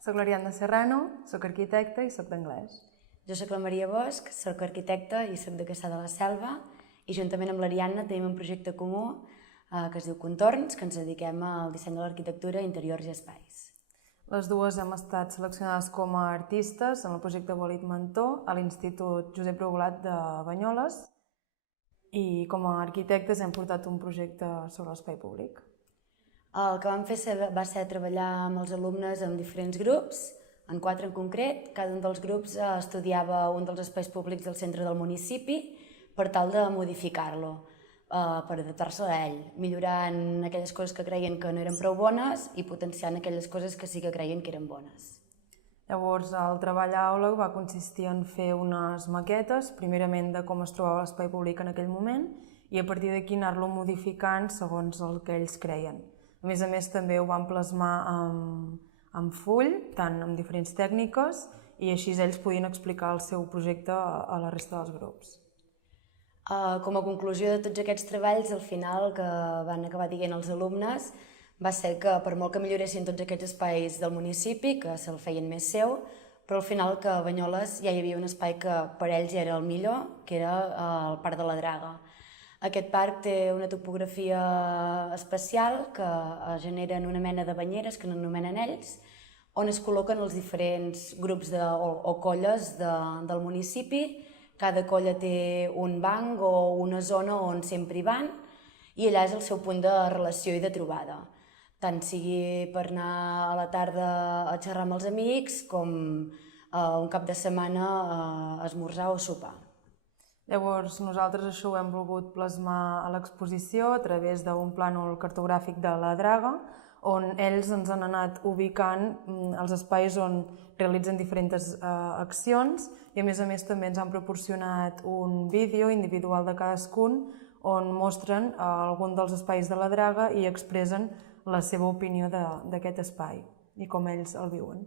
Soc l'Ariadna Serrano, soc arquitecta i soc d'anglès. Jo soc la Maria Bosch, soc arquitecta i soc de Cassà de la Selva i juntament amb l'Ariadna tenim un projecte comú que es diu Contorns, que ens dediquem al disseny de l'arquitectura, interiors i espais. Les dues hem estat seleccionades com a artistes en el projecte Bolit Mentor a l'Institut Josep Broulat de Banyoles i com a arquitectes hem portat un projecte sobre l'espai públic. El que vam fer va ser treballar amb els alumnes en diferents grups, en 4 en concret. Cada un dels grups estudiava un dels espais públics del centre del municipi per tal de modificar-lo, per adaptar-se a ell, millorant aquelles coses que creien que no eren prou bones i potenciant aquelles coses que sí que creien que eren bones. Llavors, el treball a aula va consistir en fer unes maquetes, primerament de com es trobava l'espai públic en aquell moment, i a partir d'aquí anar-lo modificant segons el que ells creien. A més, també ho van plasmar en full, tant amb diferents tècniques, i així ells podien explicar el seu projecte a la resta dels grups. Com a conclusió de tots aquests treballs, al final el que van acabar dient els alumnes va ser que per molt que milloressin tots aquests espais del municipi, que se'l feien més seu, però al final que a Banyoles ja hi havia un espai que per ells era el millor, que era el Parc de la Draga. Aquest parc té una topografia especial que generen una mena de banyeres, que n'anomenen ells, on es col·loquen els diferents grups o colles del municipi. Cada colla té un banc o una zona on sempre hi van i allà és el seu punt de relació i de trobada. Tant sigui per anar a la tarda a xerrar amb els amics com un cap de setmana a esmorzar o sopar. Llavors, nosaltres això ho hem volgut plasmar a l'exposició a través d'un plànol cartogràfic de la Draga, on ells ens han anat ubicant els espais on realitzen diferents accions i a més també ens han proporcionat un vídeo individual de cadascun on mostren algun dels espais de la Draga i expressen la seva opinió d'aquest espai i com ells el viuen.